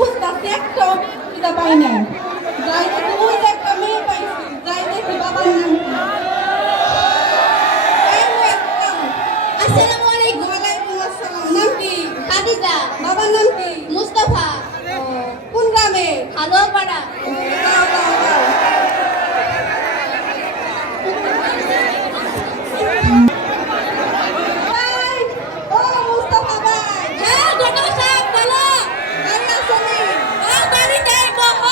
খুঁজতাছি একটা সুবিধা পাই না। যাই দেখি ওই যে একটা মেয়ে পাইছি, যাই দেখি বাবার নাম কি। আসসালামু আলাইকুম। ওয়ালাইকুম আসসালাম। নাম কি? খাদিজা। বাবার নাম কি? মুস্তাফা। কোন গ্রামে? হালুয়াপাড়া। দাও দাও দাও। ভাই, ও মুস্তাফা ভাই, হ্যাঁ ঘটক সাহেব বলো। গাড়ি আসেনি? বাড়িতে বহ।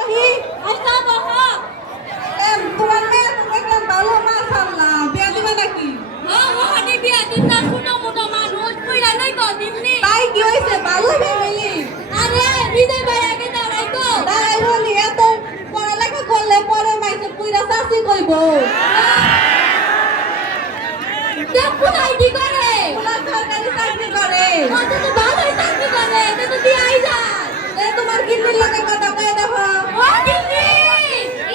ওহি, আচ্ছা বহ। তোমার মেয়ে তো দেখলাম ভালো, মাশাআল্লাহ, বিয়া দিবা নাকি? হ্যাঁ হানি বিয়া দিন না শুনো মুটো মানুষ কইরা নাই তো দিননি। তাই কি হয়েছে? ভালো ফ্যামিলি। আরে বিজয় ভাই আগে দাঁড়াই তো। তাই বলি, এত পড়ালেখা করলে পরে মাইসে পুইরা চাকরি করব। দেখো আইডি করে। ওরা সরকারি চাকরি করে। কত তো ভালোই চাকরি করে তে তো দি আই যা। তোমার কিন্নির লোকের কথা কয়ে দেখো। ও দিদি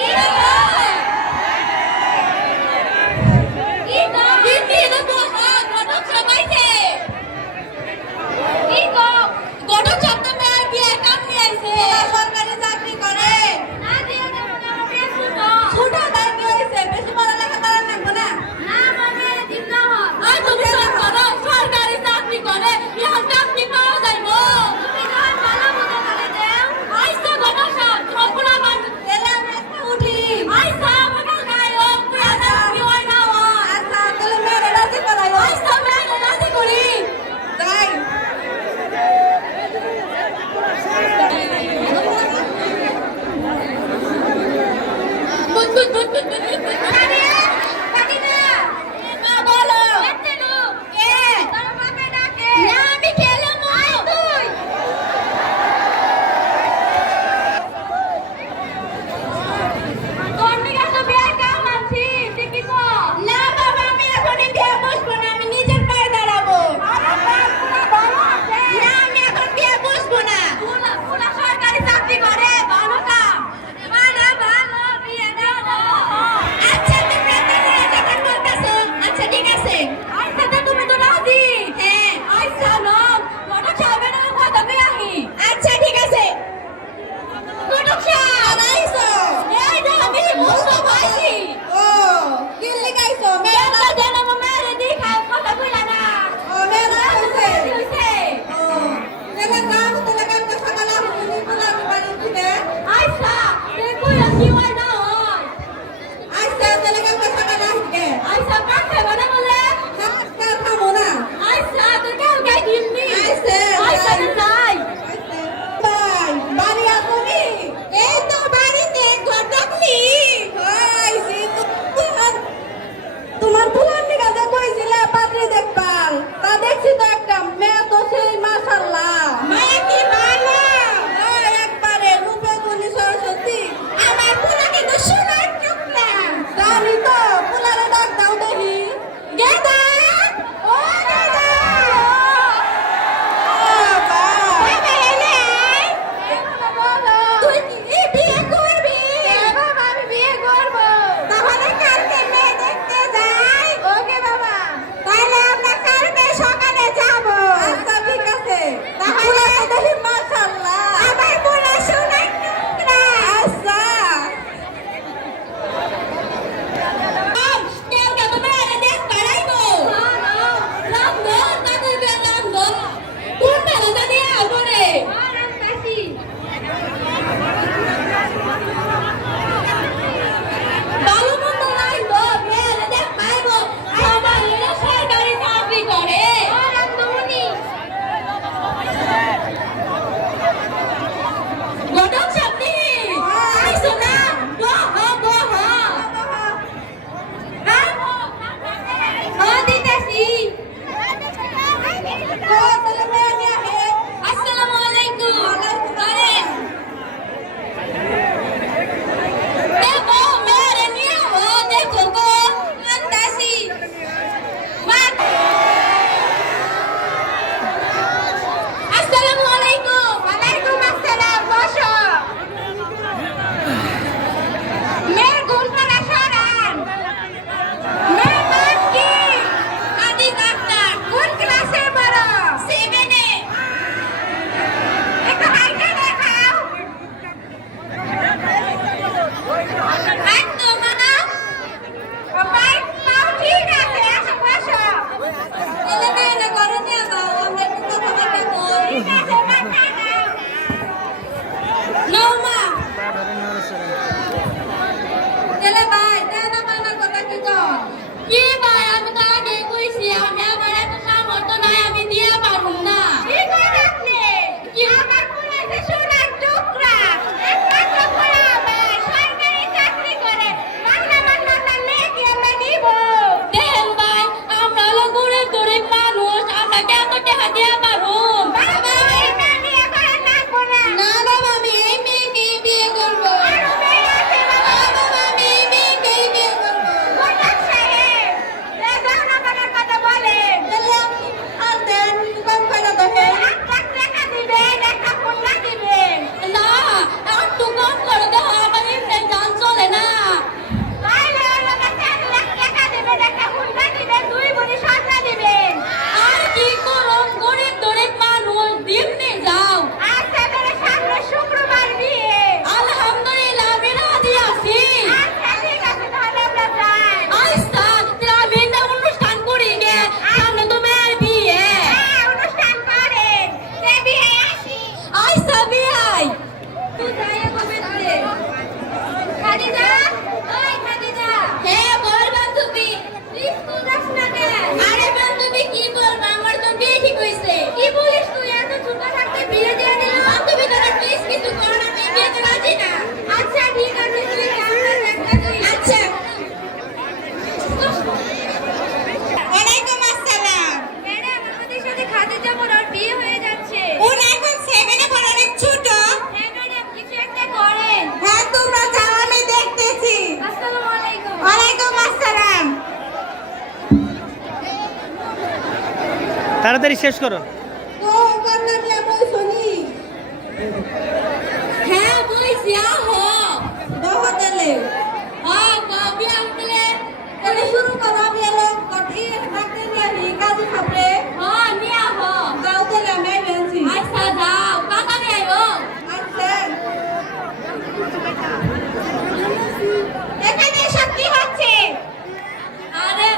ইরা দিদি না বহ ঘটক সবাইছে। কি গো ঘটক শব্দ মে আর বিয়ে কাম নিয়ে আইছে। ওরা সরকারি চাকরি করে। না দিয়ে দেব না বেশি তো। ছোট তাই কি হয়েছে? বেশি তাড়াতাড়ি শেষ করো। তো কন্যা নিয়ে বই শুনি হ্যাঁ বইছি আহো বহুতলে কবি আনলে তাহলে শুরু করো আমি এলো কটি ডাক্তার নিয়ে আসি কাজী খাপড়ে নিয়ে আহো যাও তাহলে আমি বেঞ্চি আচ্ছা যাও তাড়াতাড়ি আইও আচ্ছা এখানে সব কি হচ্ছে আরে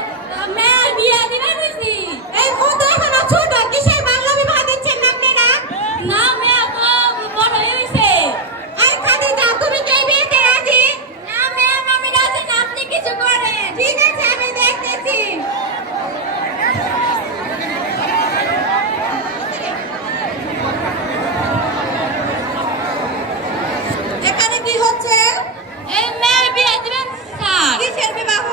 মেয়ের বিয়ে দিবে বুঝছি এই কত এখনো ছোট কিসের বাংলা বিবাহ দিচ্ছেন না আপনারা না মেয়ে তো বড় হয়েছে আই খাদিজা তুমি কি এই বিয়েতে রাজি না মেয়ে আমি রাজি না আপনি কিছু করেন ঠিক আছে আমি দেখতেছি এখানে কি হচ্ছে এই মেয়ের বিয়ে দিবেন স্যার কিসের বিবাহ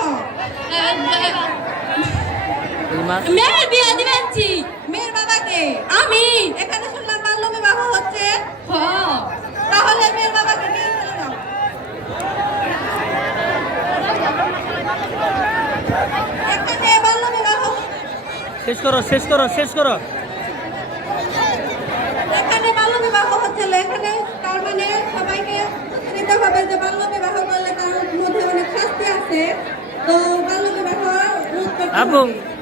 মেয়ের বিয়ে দিবেন জি মেয়ের বাবাকে আমি এখানে শুনলাম বাল্য বিবাহ হচ্ছে হ্যাঁ তাহলে মেয়ের বাবাকে নিয়ে চলে যাও এখানে বাল্য বিবাহ শেষ করো, শেষ করো, শেষ করো। এখানে বাল্য বিবাহ হচ্ছে এখানে তার মানে সবাইকে নিতে হবে যে বাল্য বিবাহ করলে তার মধ্যে অনেক শাস্তি আছে তো বাল্য বিবাহ রোধ করতে আপু হবে।